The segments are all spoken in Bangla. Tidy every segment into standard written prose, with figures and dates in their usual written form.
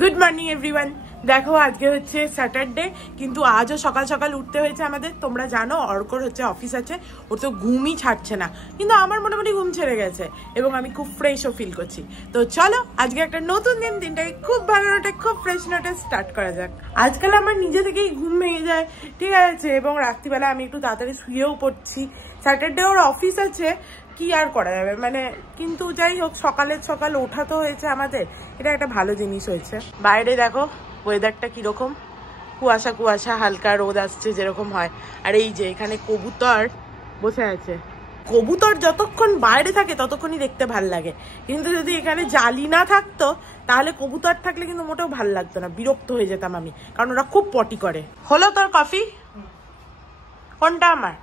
Good morning everyone. দেখো আজকে হচ্ছে স্যাটারডে, কিন্তু আজও সকাল সকাল উঠতে হয়েছে আমাদের। তোমরা জানো অর্কর হচ্ছে অফিস আছে, ওর তো ঘুমই ছাড়ছে না, কিন্তু আমার মোটামুটি ঘুম ছেড়ে গেছে এবং আমি খুব ফ্রেশও ফিল করছি। তো চলো আজকে একটা নতুন দিনটাকে খুব ভালো নোটে, খুব ফ্রেশ নোটে স্টার্ট করা যাক। আজকাল আমার নিজে থেকেই ঘুম ভেঙে যায়, ঠিক আছে, এবং রাত্রিবেলা আমি একটু তাড়াতাড়ি শুয়েও পড়ছি। স্যাটারডে ওর অফিস আছে, কি আর করা যাবে মানে, কিন্তু যাই হোক সকাল ওঠা তো হয়েছে আমাদের, এটা একটা ভালো জিনিস হয়েছে। বাইরে দেখো ওয়েদারটা কিরকম, কুয়াশা কুয়াশা, হালকা রোদ আসছে যেরকম হয়। আর এই যে এখানে কবুতর বসে আছে। কবুতর যতক্ষণ বাইরে থাকে ততক্ষণই দেখতে ভাল লাগে, কিন্তু যদি এখানে জালি না থাকতো তাহলে কবুতর থাকলে কিন্তু মোটেও ভাল লাগতো না, বিরক্ত হয়ে যেতাম আমি, কারণ ওরা খুব পটি করে। হলো তোর কফি? কোনটা? আমার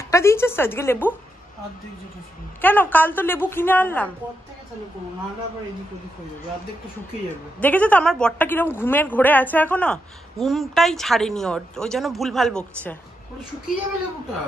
একটা দিয়েছিস আজকে লেবু? কেন, কাল তো লেবু কিনে আনলাম। দেখেছো তো আমার বরটা কিরকম ঘুমের ঘোরে আছে, এখনো ঘুমটাই ছাড়েনি ওর, ওই জন্য ভুলভাল বকছে। শুকিয়ে যাবে লেবুটা।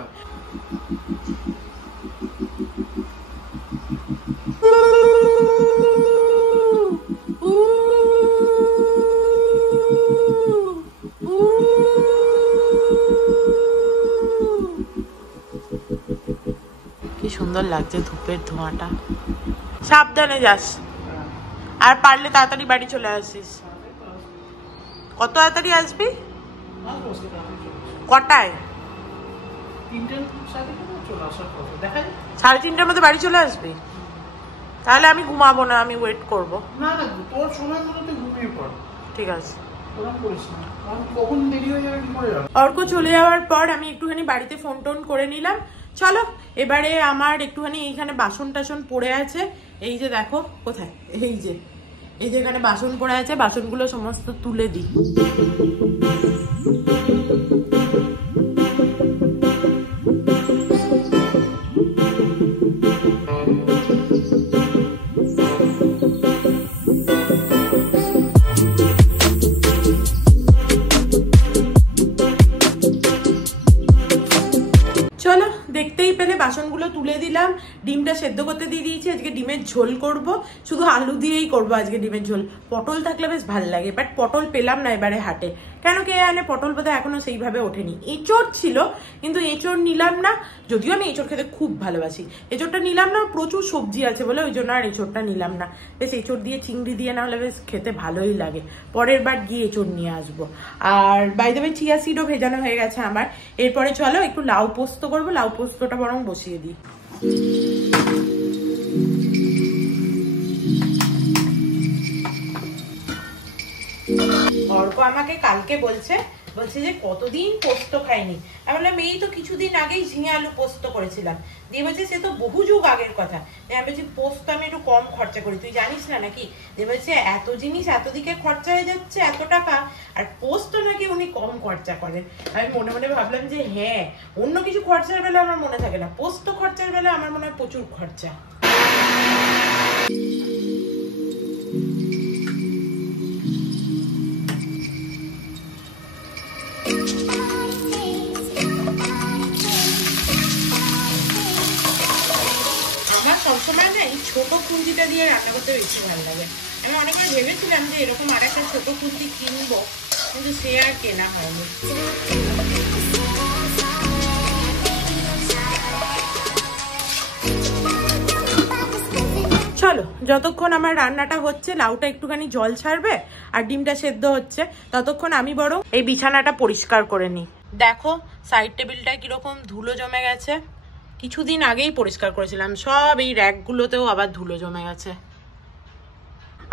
কি সুন্দর লাগছে ধূপের ধোঁয়াটা। সাবধানে যাস, আর পারলে তাড়াতাড়ি বাড়ি চলে আসিস। কত তাড়াতাড়ি আসবি? কটায়? 3:30টার মধ্যে বাড়ি চলে আসবি? তাহলে আমি ঘুমাবো না, আমি ওয়েট করবো। ঠিক আছে। অর্ক চলে যাওয়ার পর আমি একটুখানি বাড়িতে ফোন টোন করে নিলাম। চলো এবারে আমার একটুখানি এইখানে বাসন টাসন পড়ে আছে, এই যে দেখো কোথায়, এই যে এখানে বাসন পড়ে আছে, বাসনগুলো সমস্ত তুলে দিই। চলো দেখতেই পেলে বাসনগুলো তুলে দিলাম। ডিমটা সেদ্ধ করতে দিয়ে দিয়েছি, আজকে ডিমের ঝোল করব, শুধু আলু দিয়েই করবো আজকে ডিমের ঝোল। পটল থাকলে বেশ ভালো লাগে, বাট পটল পেলাম না এবারে হাটে, কেন কে জানে, পটল বোধহয় এখনো সেইভাবে ওঠেনি। এঁচড় ছিল কিন্তু এঁচড় নিলাম না, যদিও আমি এঁচড় খেতে খুব ভালোবাসি। এঁচড়টা নিলাম না, প্রচুর সবজি আছে বলে ওই জন্য আর এঁচড়টা নিলাম না। বেশ এঁচড় দিয়ে চিংড়ি দিয়ে না হলে বেশ খেতে ভালোই লাগে, পরের বার গিয়ে এঁচড় নিয়ে আসবো। আর বাই দ্য ওয়ে চিয়া সিডও ভেজানো হয়ে গেছে আমার। এরপরে চলো একটু লাউ পোস্ত করবো, লাউ পোস্তটা বরং বসিয়ে দিই। অর্ক আমাকে কালকে বলছে যে কতদিন পোস্ত খাইনি। আমি বললাম এই তো কিছুদিন আগেই ঝিঙে আলু পোস্ত করেছিলাম। দিয়ে বলছে সে তো বহু যুগ আগের কথা। আমি বলছি পোস্ত আমি একটু কম খরচা করি, তুই জানিস না নাকি? দিয়ে বলছে এত জিনিস এত দিকে খরচা হয়ে যাচ্ছে, এত টাকা, আর পোস্ত নাকি উনি কম খরচা করেন। আমি মনে মনে ভাবলাম যে হ্যাঁ, অন্য কিছু খরচার বেলা আমার মনে থাকে না, পোস্ত খরচার বেলা আমার মনে হয় প্রচুর খরচা। সবসময় না এই ছোট খুন্তিটা দিয়ে রান্না করতে বেশি ভালো লাগে। আমি অনেকবার ভেবেছিলাম যে এরকম আর একটা ছোট খুন্তি কিনবো, কিন্তু সে আর কেনা হয়নি। চলো যতক্ষণ আমার রান্নাটা হচ্ছে, লাউটা একটুখানি জল ছাড়বে আর ডিমটা সেদ্ধ হচ্ছে, ততক্ষণ আমি বরং এই বিছানাটা পরিষ্কার করে নিই। দেখো সাইড টেবিলটায় কিরকম ধুলো জমে গেছে, কিছুদিন আগেই পরিষ্কার করেছিলাম, সব এই র্যাকগুলোতেও আবার ধুলো জমে গেছে।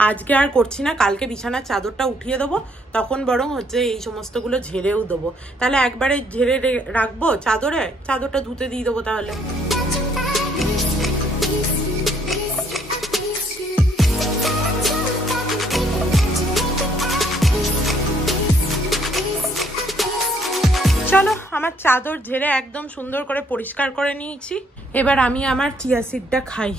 আজকে আর করছি না, কালকে বিছানার চাদরটা উঠিয়ে দেবো, তখন বরং হচ্ছে এই সমস্তগুলো ঝেড়েও দেবো, তাহলে একবারে ঝেড়ে রাখবো চাদরটা ধুতে দিয়ে দেবো তাহলে। চলো আমার চাদর ঝেড়ে একদম সুন্দর করে পরিষ্কার করে নিয়েছি, এবার আমি আমার চিয়া সিডটা খাই।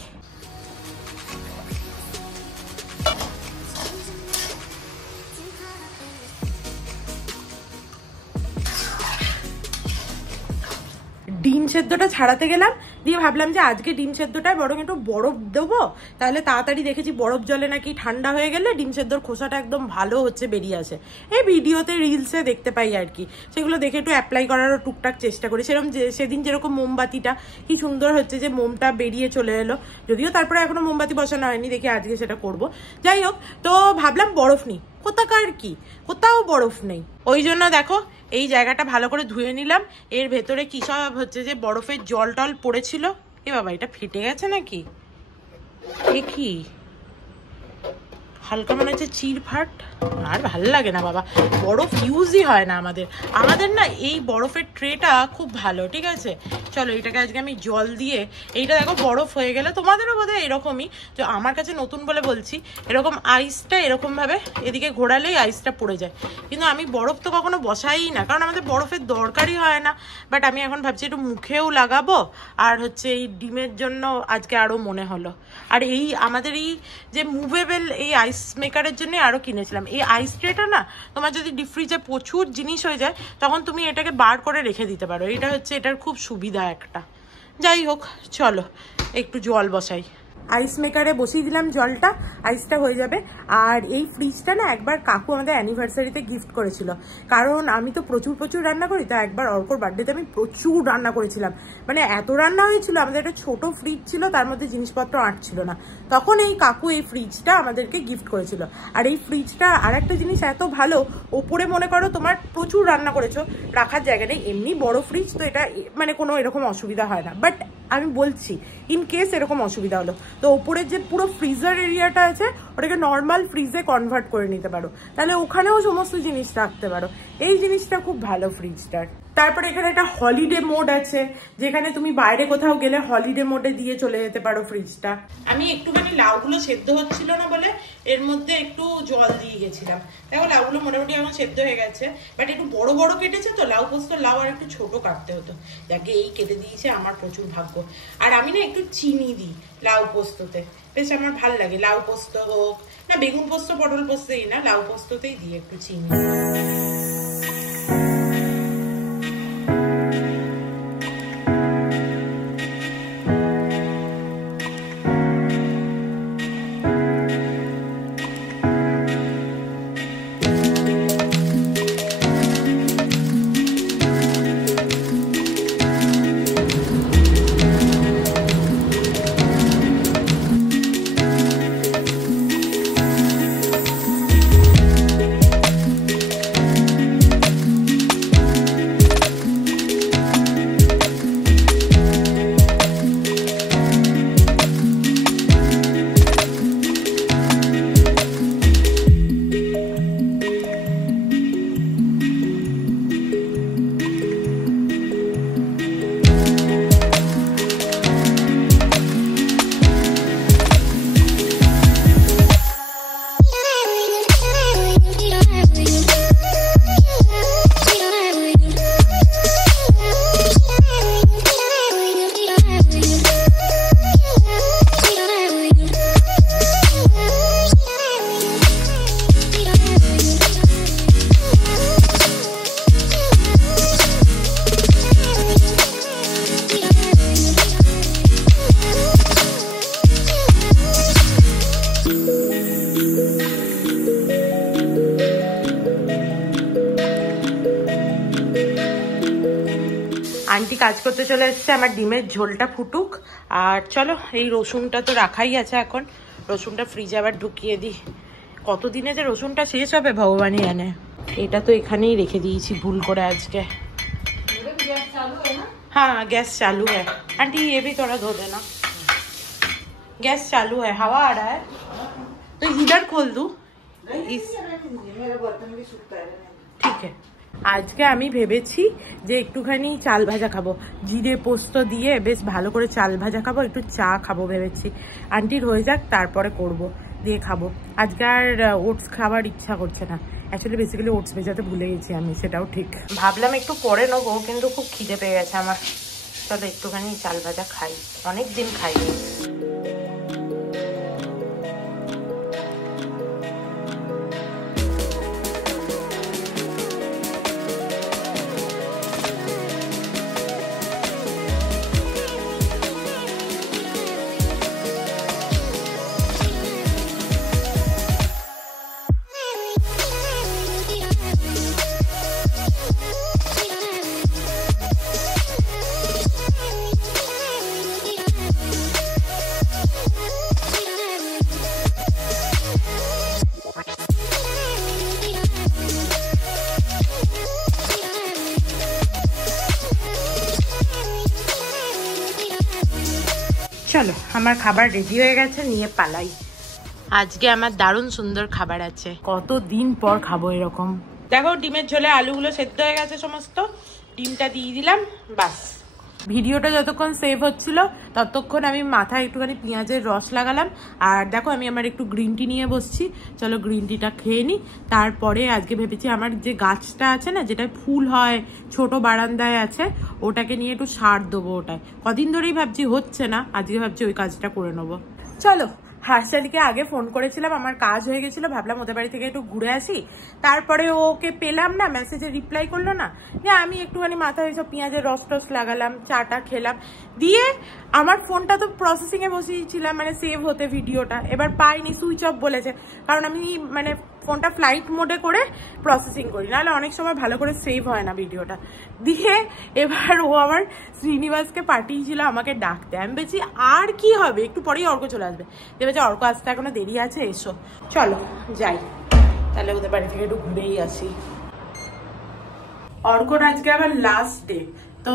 ডিম সেদ্ধটা ছাড়াতে গেলাম, দিয়ে ভাবলাম যে আজকে ডিম সেদ্ধটায় বরং একটু বরফ দেবো, তাহলে তাড়াতাড়ি দেখেছি বরফ জলে নাকি ঠান্ডা হয়ে গেলে ডিম সেদ্ধর খোসাটা একদম ভালো হচ্ছে বেরিয়ে আসে। এই ভিডিওতে রিলসে দেখতে পাই আর কি, সেগুলো দেখে একটু অ্যাপ্লাই করারও টুকটাক চেষ্টা করি। সেরকম সেদিন যেরকম মোমবাতিটা কি সুন্দর হচ্ছে যে মোমটা বেরিয়ে চলে এলো, যদিও তারপরে এখনো মোমবাতি বসানো হয়নি, দেখি আজকে সেটা করব। যাই হোক, তো ভাবলাম বরফ নিই, কোথাকার কি, কোথাও বরফ নেই। ওই জন্য দেখো এই জায়গাটা ভালো করে ধুয়ে নিলাম। এর ভেতরে কি সব হচ্ছে যে বরফের জল টল পড়েছিল। এ বাবা, এটা ফেটে গেছে নাকি? এ কি হালকা মনে হচ্ছে চিরফাট। আর ভালো লাগে না বাবা, বরফ ইউজই হয় না আমাদের না এই বরফের ট্রেটা খুব ভালো। ঠিক আছে, চলো এটাকে আজকে আমি জল দিয়ে, এইটা দেখো বরফ হয়ে গেলে তোমাদেরও বোধহয় এরকমই, যে আমার কাছে নতুন বলে বলছি, এরকম আইসটা এরকমভাবে এদিকে ঘোরালেই আইসটা পড়ে যায়। কিন্তু আমি বরফ তো কখনো বসাই না, কারণ আমাদের বরফের দরকারই হয় না। বাট আমি এখন ভাবছি একটু মুখেও লাগাবো, আর হচ্ছে এই ডিমের জন্য আজকে আরও মনে হলো। আর এই আমাদের এই যে মুভেবল এই আইস মেকারের জন্য আরও কিনেছিলাম। এই আইস ট্রেটা না, তোমার যদি ডিপ ফ্রিজে প্রচুর জিনিস হয়ে যায় তখন তুমি এটাকে বার করে রেখে দিতে পারো। এটা হচ্ছে এটার খুব সুবিধা একটা। যাই হোক, চলো একটু জল বসাই। আইস মেকারে বসিয়ে দিলাম জলটা, আইসটা হয়ে যাবে। আর এই ফ্রিজটা না একবার কাকু আমাদের অ্যানিভার্সারিতে গিফট করেছিল, কারণ আমি তো প্রচুর রান্না করি। তো একবার অর্কর বার্থডেতে আমি প্রচুর রান্না করেছিলাম, মানে এত রান্না হয়েছিল। আমাদের একটা ছোট ফ্রিজ ছিল, তার মধ্যে জিনিসপত্র আটছিল না, তখন এই কাকু এই ফ্রিজটা আমাদেরকে গিফট করেছিল। আর এই ফ্রিজটা আর একটা জিনিস এত ভালো, ওপরে মনে করো তোমার প্রচুর রান্না করেছো, রাখার জায়গা নেই, এমনি বড় ফ্রিজ তো, এটা মানে কোনো এরকম অসুবিধা হয় না। বাট আমি বলছি ইন কেস এরকম অসুবিধা হলো, তো ওপরের যে পুরো ফ্রিজার এরিয়াটা আছে ওটাকে নর্মাল ফ্রিজে কনভার্ট করে নিতে পারো, তাহলে ওখানেও সমস্ত জিনিস রাখতে পারো। এই জিনিসটা খুব ভালো ফ্রিজটার। তারপরে এখানে একটা হলিডে মোড আছে, যেখানে তুমি বাইরে কোথাও গেলে হলিডে মোডে দিয়ে চলে যেতে পারো ফ্রিজটা। আমি একটুখানি লাউগুলো সেদ্ধ হচ্ছিল না বলে এর মধ্যে একটু জল দিয়ে গেছিলাম। দেখো লাউগুলো মোটামুটি এখন সেদ্ধ হয়ে গেছে, বাট একটু বড় বড় কেটেছে তো লাউ পোস্ত, লাউ আর একটু ছোট কাটতে হতো, যাকে এই কেটে দিয়েছে আমার প্রচুর ভাগ্য। আর আমি না একটু চিনি দিই লাউ পোস্ততে, বেশ আমার ভাল লাগে। লাউ পোস্ত হোক না, বেগুন পোস্ত পটল পোস্তেই না, লাউ পোস্ততেই দিই একটু চিনি। আন্টি কাজ করতে চলে এসছে, আমার ডিমের ঝোলটা ফুটুক। আর চলো এই রসুনটা তো রাখাই আছে, এখন রসুনটা ফ্রিজে আবার ঢুকিয়ে দিই। কতদিনে যে রসুনটা শেষ হবে ভগবানই জানে। এটা তো এখানেই রেখে দিয়েছি ভুল করে আজকে। हाँ गैस चालू है आंटी, ये भी थोड़ा धो देना। गैस चालू है, हवा आ रहा है तो हीटर खोल दूं? ठीक है। আজকে আমি ভেবেছি যে একটুখানি চাল ভাজা খাবো, জিরে পোস্ত দিয়ে বেশ ভালো করে চাল ভাজা খাবো, একটু চা খাবো ভেবেছি। আন্টির হয়ে যাক তারপরে করব, দিয়ে খাবো। আজকে আর ওটস খাবার ইচ্ছা করছে না, অ্যাকচুয়ালি বেসিক্যালি ওটস ভেজাতে ভুলে গেছি আমি, সেটাও ঠিক। ভাবলাম একটু পরে নেবো, কিন্তু খুব খিদে পেয়ে গেছে আমার। চলো একটুখানি চাল ভাজা খাই, অনেক দিন খাইনি। চলো আমার খাবার রেডি হয়ে গেছে, নিয়ে পালাই। আজকে আমার দারুণ সুন্দর খাবার আছে, কতদিন পর খাবো এরকম। দেখো ডিমের ঝোলে আলুগুলো সেদ্ধ হয়ে গেছে সমস্ত, ডিমটা দিয়ে দিলাম, বাস। ভিডিওটা যতক্ষণ সেভ হচ্ছিল ততক্ষণ আমি মাথায় একটুখানি পেঁয়াজের রস লাগালাম। আর দেখো আমি আমার একটু গ্রিন টি নিয়ে বসছি, চলো গ্রিন টিটা খেয়ে নিই। তারপরে আজকে ভেবেছি আমার যে গাছটা আছে না, যেটায় ফুল হয় ছোট বারান্দায় আছে, ওটাকে নিয়ে একটু সার দেবো। ওটায় কদিন ধরেই ভাবছি হচ্ছে না, আজকে ভাবছি ওই কাজটা করে নেবো। চলো হার্ষালিকে আগে ফোন করেছিলাম, আমার কাজ হয়ে গেছিলো, ভাবলাম ওদের বাড়ি থেকে একটু ঘুরে আসি। তারপরে ওকে পেলাম না, মেসেজে রিপ্লাই করলো না, যে আমি একটুখানি মাথায় এইসব পেঁয়াজের রস টস লাগালাম, চাটা খেলাম। দিয়ে আমার ফোনটা তো প্রসেসিংয়ে বসিয়েছিলাম, মানে সেভ হতে ভিডিওটা, এবার পাইনি, সুইচ অফ বলেছে। কারণ আমি মানে ফোনটা ফ্লাইট মোডে করে প্রসেসিং করি, নাহলে অনেক সময় ভালো করে সেভ হয় না ভিডিওটা। দিয়ে এবার ও আবার শ্রীনিবাসকে পাঠিয়েছিল আমাকে ডাকতে। আমি বলছি আর কি হবে, একটু পরেই অর্ক চলে আসবে। ভেবেছে অর্ক আসতে এখনো দেরি আছে, এসো চলো যাই, তাহলে ওদের বাড়ি থেকে একটু ঘুরেই আসি। অর্কর আজকে আবার লাস্ট ডে, তো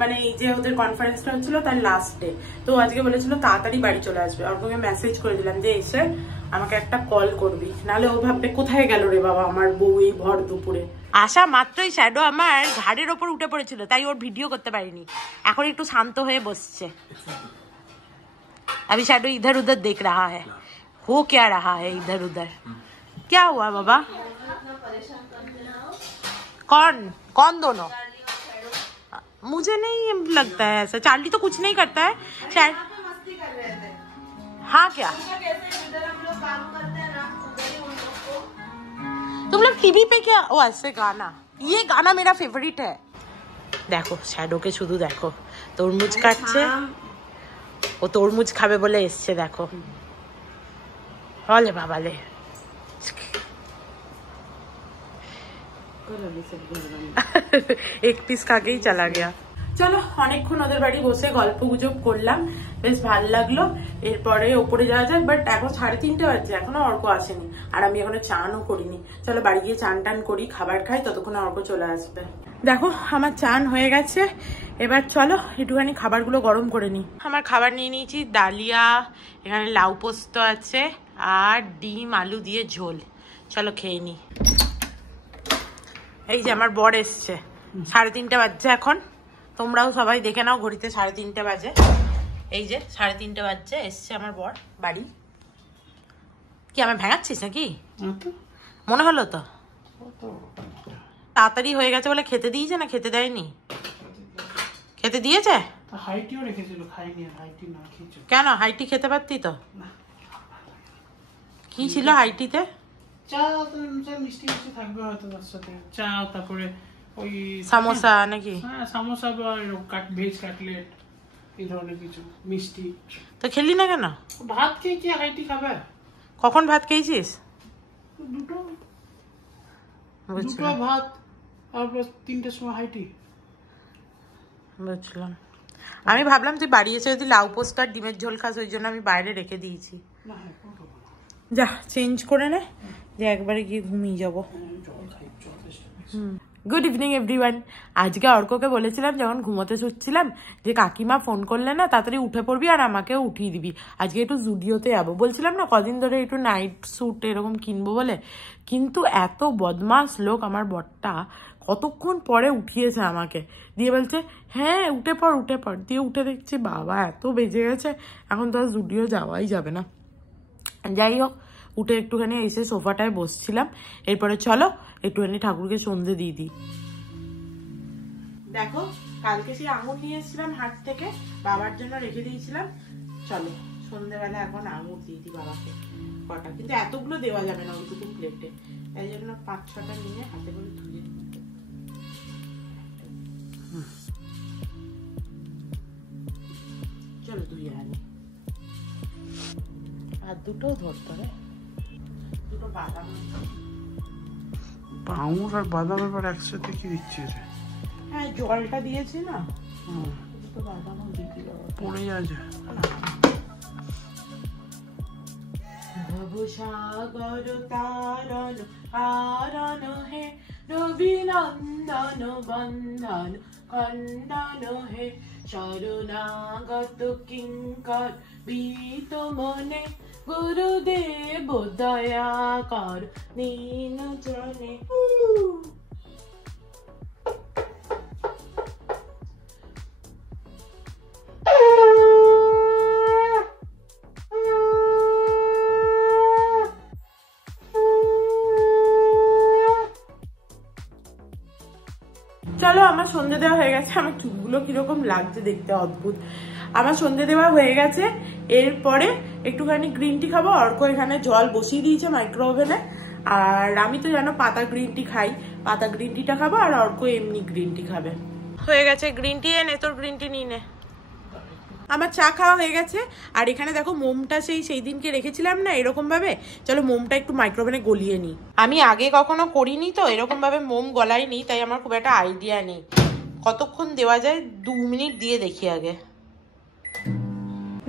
মানে এই যে ওদের কনফারেন্সটা হচ্ছিল তার লাস্ট ডে, তো আজকে বলেছিল তাড়াতাড়ি বাড়ি চলে আসবে। অর্ককে মেসেজ করে দিলাম যে এসে আমাকে একটা কল করবি, নাহলে ও ভাববে কোথায় গেল রে বাবা আমার বউ এই ভর দুপুরে। আসা মাত্রই শ্যাডো আমার ঘাড়ের ওপর উঠে পড়েছিল, তাই ওর ভিডিও করতে পারিনি। এখন একটু শান্ত হয়ে বসছে। अभी शैडो इधर उधर देख रहा है, हो क्या रहा है इधर उधर, क्या हुआ बाबा? कौन कौन दोनों? मुझे नहीं लगता है ऐसा, चार्ली तो कुछ नहीं करता है शायद। हाँ क्या तुम लोग टीवी पे क्या, ओ ऐसे गाना, ये गाना मेरा फेवरेट है। देखो शैडो के शुद्ध देखो তরমুজ কাটছে, ও তরমুজ খাবে বলে এসছে। দেখো হলে বাবালে এক পিস কাকেই চালা গিয়া। চলো অনেকক্ষণ ওদের বাড়ি বসে গল্প গুজব করলাম, বেশ ভালো লাগলো। এরপরে ওপরে যাওয়া যাক, বাট এখন 3:30 বাজছে, এখনো অর্ক আসেনি, আর আমি এখনো চানও করিনি। চলো বাড়ি গিয়ে চান টান করি, খাবার খাই, ততক্ষণে অর্ক চলে আসবে। দেখো আমার চান হয়ে গেছে, এবার চলো একটুখানি খাবারগুলো গরম করে নিই। আমার খাবার নিয়ে নিয়েছি, ডালিয়া, এখানে লাউ পোস্ত আছে, আর ডিম আলু দিয়ে ঝোল। চলো খেয়ে নিই। এই যে আমার বর এসছে, 3:30 বাজছে এখন, তোমরাও সবাই দেখে নাও ঘড়িতে 3:30 বাজে। এই যে 3:30 বাজছে, এসছে আমার বর বাড়ি। কি আমি ভেঙাচ্ছিস নাকি? মনে হলো তো তাড়াতাড়ি হয়ে গেছে বলে খেতে দিয়েছে, না খেতে দেয়নি? খেতে দিয়েছে? হাইটিও রেখেছিল, খাইনি। হাইটি না খেয়েছো কেন? হাইটি খেতে পারতি তো। কি ছিল হাইটিতে? চা, মিষ্টি মিষ্টি থাকবে হয়তো তার সাথে, চা, তারপরে ওই সামোসা নাকি? হ্যাঁ সামোসা বা ভেজ কাটলেট, এই ধরনের কিছু মিষ্টি। তো খেলি না কেন? ভাত খেয়ে কি হাইটি খাবে? কখন ভাত খেয়েছিস? দুটো ভাত, আর 3টের সময় হাইটি। বুঝলাম। আমি ভাবলাম তুই বাড়ি এসে যদি লাউ পোস্ত আর ডিমের ঝোল খাস, ওই জন্য আমি বাইরে রেখে দিয়েছি। যা চেঞ্জ করে নে, যে একবারে গিয়ে ঘুমিয়ে যাবো। Good evening everyone. আজকে অর্ককে বলেছিলাম যখন ঘুমোতে শুচ্ছিলাম যে কাকিমা ফোন করলে না তাড়াতাড়ি উঠে পড়বি আর আমাকেও উঠিয়ে দিবি, আজকে একটু জুডিওতে যাবো। বলছিলাম না কদিন ধরে একটু নাইট স্যুট এরকম কিনবো বলে, কিন্তু এত বদমাস লোক আমার বরটা, কতক্ষণ পরে উঠিয়েছে আমাকে, দিয়ে বলছে হ্যাঁ উঠে পড় উঠে পড়। দিয়ে উঠে দেখছি বাবা এত বেজে গেছে, এখন তো আর জুডিও যাওয়াই যাবে না। যাই হোক, উঠে একটুখানি এসে সোফাটায় বসছিলাম। এরপরে চলো একটুখানি ঠাকুরকে সন্ধে দিয়ে দিই। দেখো কালকে সেই আঙুর নিয়ে এসেছিলাম হাট থেকে, বাবার জন্য রেখে দিয়েছিলাম। চলো সন্ধ্যেবেলা এখন আঙুর দিয়ে দিই বাবাকে কটা, কিন্তু এতগুলো দেওয়া যাবে না ওইটুকু প্লেটে, তাই জন্য 5-6টা নিয়ে হাতে করে ধুয়ে চলো ধুয়ে আনি। আর দুটো ধরতে হবে, দুটো বাদাম, আঙুর আর বাদামের পর একসাথে কি দিচ্ছি? হ্যাঁ জলটা দিয়েছি না, দুটো বাদামও দিতে পড়ে যাচ্ছে। সাগর তারণ কারণ হে রবি নন্দন বন্ধন খণ্ডন হে শরণাগত কিঙ্কর ভীত মনে গুরুদেব দয়া কর নীন জনে। চলো আমার সন্ধে দেওয়া হয়ে গেছে। আমার চুলগুলো কিরকম লাগছে দেখতে, অদ্ভুত। আমার সন্ধে দেওয়া হয়ে গেছে। এরপরে একটুখানি গ্রিন টি খাবো। অর্ক এখানে জল বসিয়ে দিয়েছে মাইক্রো ওভেনে। আর আমি তো জানো পাতা গ্রিন টি খাই, পাতা গ্রিন টিটা খাবো। আর অর্ক এমনি গ্রিন টি খাবে। হয়ে গেছে গ্রিন টি। এনে তোর গ্রিন টি নিয়ে নে। আমার চা খাওয়া হয়ে গেছে। আর এখানে দেখো মোমটা সেই দিনকে রেখেছিলাম না এরকম ভাবে, চলো মোমটা একটু মাইক্রোওভেনে গলিয়ে নিই। আমি আগে কখনো করিনি তো এরকম ভাবে মোম গলাইনি, তাই আমার খুব একটা আইডিয়া নেই কতক্ষণ দেওয়া যায়। 2 মিনিট দিয়ে দেখি আগে।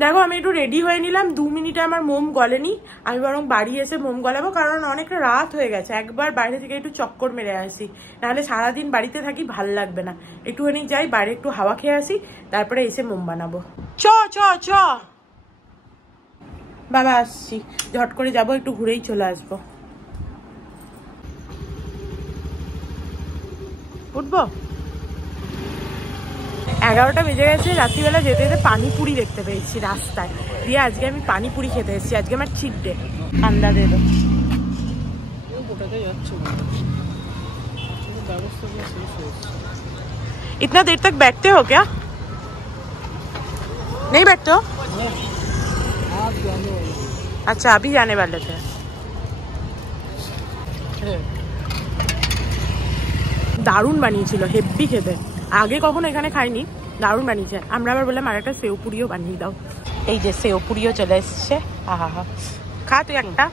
দেখো আমি একটু রেডি হয়ে নিলাম। 2 মিনিটে আমার মোম গলেনি। আমি বরং বাড়ি এসে মোম গলাবো, কারণ অনেকটা রাত হয়ে গেছে। একবার বাইরে থেকে একটু চক্কর মেরে আসি, নাহলে সারাদিন বাড়িতে থাকি ভাল লাগবে না। একটুখানি যাই বাইরে, একটু হাওয়া খেয়ে আসি, তারপরে এসে মোম বানাবো। চ চ চ বাবা, আসছি। ঝট করে যাবো, একটু ঘুরেই চলে আসবো। উঠবো। 11টা বেজে গেছে। রাত্রিবেলা যেতে যেতে পানিপুরি দেখতে পেয়েছি রাস্তায়, দিয়ে আজকে আমি পানিপুরি খেতে এসেছি। আজকে আমার চিট ডে। ঠান্ডা দে দো। इतना देर तक बैठते हो क्या? नहीं बैठते हो? अच्छा अभी जाने वाले थे। দারুণ বানিয়েছিল, হেভি খেতে। আগে কখনো এখানে খাইনি, দারুণ বানিয়েছে। আমরা আবার বললাম আর একটা সেও পুরিও বানিয়ে দাও। এই যে সেও পুরিও চলে এসছে। আহা হা, খা তুই একটা।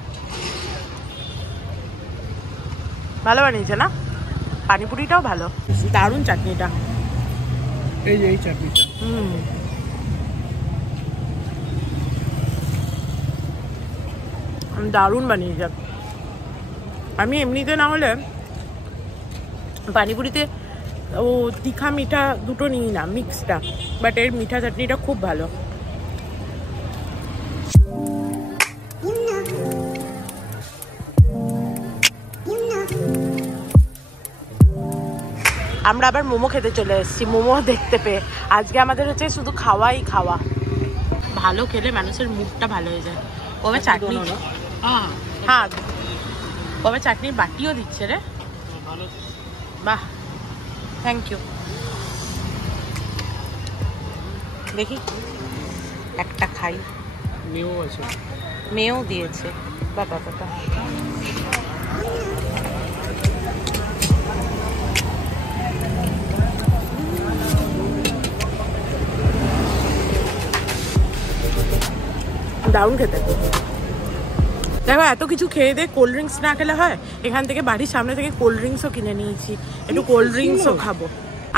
ভালো বানিয়েছে না? পানিপুরিটাও ভালো, দারুণ চাটনিটা। এই যে এই চাটনিটা দারুণ বানিয়েছে। আমি এমনিতে না হলে পানিপুরিতে ও তিখা মিঠা দুটো নিই না, মিক্সটা। বাট এর মিঠা চাটনিটা খুব ভালো। আমরা আবার মোমো খেতে চলে এসেছি, মোমো দেখতে পেয়ে। আজকে আমাদের হচ্ছে শুধু খাওয়াই খাওয়া। ভালো খেলে মানুষের মুখটা ভালো হয়ে যায়। ওভাবে চাটনি, হ্যাঁ ওভাবে চাটনির বাটিও দিচ্ছে রে। বাহ, থ্যাংক ইউ। দেখি একটা খাই। মেয়েও দিয়েছে। বাবা বাবা, দারুণ খেতে। দেখো এত কিছু খেয়ে দিয়ে কোল্ড ড্রিঙ্কস না খেলে হয়। এখান থেকে বাড়ির সামনে থেকে কোল্ড ড্রিঙ্কসও কিনে নিয়েছি, একটু কোল্ড ড্রিঙ্কসও খাবো।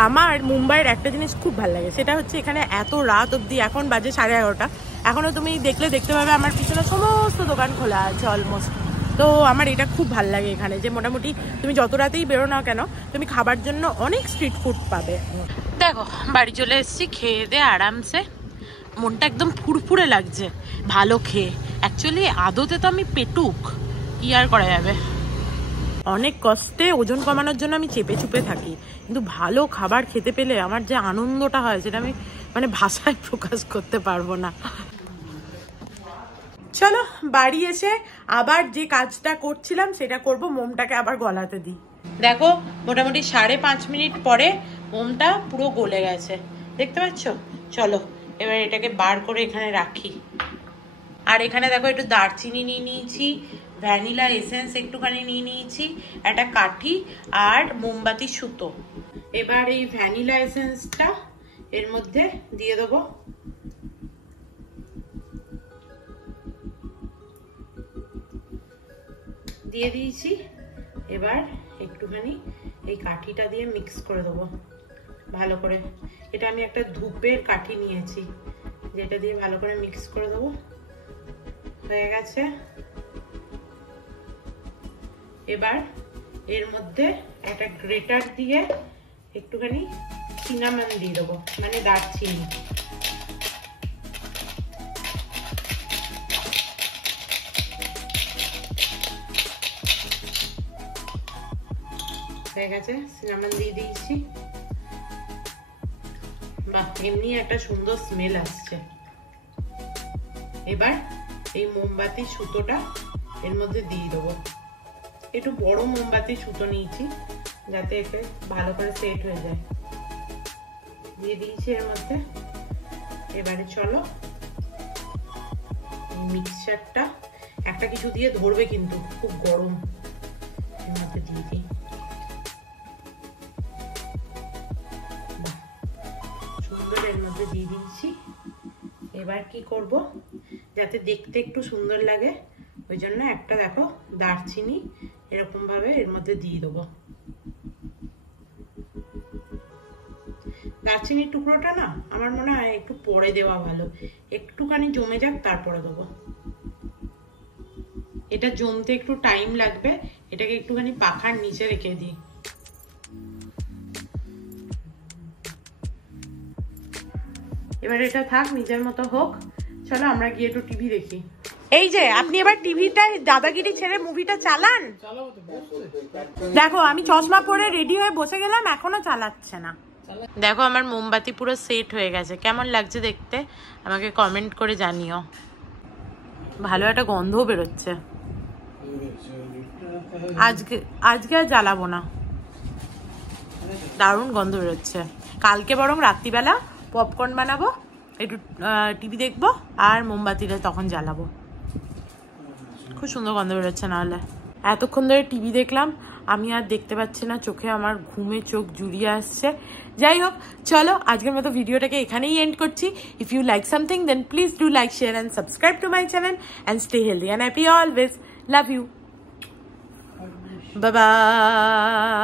আমার মুম্বাইয়ের একটা জিনিস খুব ভালো লাগে, সেটা হচ্ছে এখানে এত রাত অবধি, এখন বাজে 11:30, এখনো তুমি দেখতে পাবে আমার পিছনে সমস্ত দোকান খোলা আছে অলমোস্ট। তো আমার এটা খুব ভালো লাগে এখানে, যে মোটামুটি তুমি যত রাতেই বেরো না কেন তুমি খাবার জন্য অনেক স্ট্রিট ফুড পাবে। দেখো বাড়ি চলে এসেছি খেয়ে দিয়ে আরামসে। মনটা একদম ফুরফুরে লাগছে ভালো খেয়ে। অ্যাকচুয়ালি আদতে তো আমি পেটুক, কি আর করা যাবে। অনেক কষ্টে ওজন কমানোর জন্য আমি চেপে চুপে থাকি, কিন্তু ভালো খাবার খেতে পেলে আমার যে আনন্দটা হয় সেটা আমি মানে ভাষায় প্রকাশ করতে পারবো না। চলো বাড়ি এসে আবার যে কাজটা করছিলাম সেটা করব, মোমটাকে আবার গলাতে দিই। দেখো মোটামুটি 5.5 মিনিট পরে মোমটা পুরো গলে গেছে, দেখতে পাচ্ছ? চলো এবার এটাকে বার করে এখানে রাখি। আর এখানে দেখো একটু দারচিনি নিয়ে নিয়েছি, ভ্যানিলা এসেন্স একটুখানি নিয়ে নিয়েছি, একটা কাঠি আর মোমবাতি সুতো। এবার এই ভ্যানিলা এসেন্সটা এর মধ্যে দিয়ে দেবো। দিয়ে দিয়েছি। এবার একটুখানি এই কাঠিটা দিয়ে মিক্স করে দেবো ভালো করে। এটা আমি একটা ধূপের কাঠি নিয়েছি, যেটা দিয়ে ভালো করে মিক্স করে দেবো। হয়ে গেছে। এবার এর মধ্যে একটা গ্রেটার দিয়ে একটুখানি সিনামন দিয়ে দেবো, মানে দারচিনি। হয়ে গেছে, সিনামন দিয়ে দিয়েছি। বাহ, এমনি একটা সুন্দর স্মেল আসছে। এবার এই মোমবাতি সুতোটা এর মধ্যে দিয়ে দেবো। একটু বড় মোমবাতি সুতো নিয়েছি যাতে এতে ভালো করে সেট হয়ে যায়। দিয়ে দিয়েছি এর মধ্যে। এবারে চলো মিক্সচারটা, একটা কিছু দিয়ে ধরবে কিন্তু খুব গরম, এর মধ্যে দিয়ে দিই। সুন্দর এর মধ্যে দিয়ে দিয়েছি। এবার কি করব, যাতে দেখতে একটু সুন্দর লাগে ওই জন্য একটা দেখো দারচিনি এরকম ভাবে এর মধ্যে দিয়ে দেবো। দারচিনির টুকরোটা না আমার মনে হয় একটু পরে দেওয়া ভালো, একটুখানি জমে যাক তারপরে দেবো। এটা জমতে একটু টাইম লাগবে, এটাকে একটুখানি পাখার নিচে রেখে দিই। এবার এটা থাক, নিজের মতো হোক। চলো আমরা গিয়ে একটু টিভি দেখি। এই যে আপনি এবার টিভিটা দাদাগিরি ছেড়ে মুভিটা চালান। দেখো আমি চশমা পরে রেডি হয়ে বসে গেলাম, এখনো চালাচ্ছে না। দেখো আমার মোমবাতি পুরো সেট হয়ে গেছে, কেমন লাগছে দেখতে আমাকে কমেন্ট করে জানিও। ভালো একটা গন্ধও বেরোচ্ছে। আজকে আর জ্বালাবো না, দারুণ গন্ধ বেরোচ্ছে। কালকে বরং রাত্রিবেলা পপকর্ন বানাবো, একটু টিভি দেখবো আর মোমবাতিটা তখন জ্বালাবো। খুব সুন্দর গন্ধ বেরোচ্ছে। নাহলে এতক্ষণ ধরে টিভি দেখলাম, আমি আর দেখতে পাচ্ছি না, চোখে আমার ঘুমে চোখ জুড়িয়ে আসছে। যাই হোক, চলো আজকের মতো ভিডিওটাকে এখানেই এন্ড করছি। If you like something then please do like, share and subscribe to my channel and stay healthy and happy always. Love you, bye by.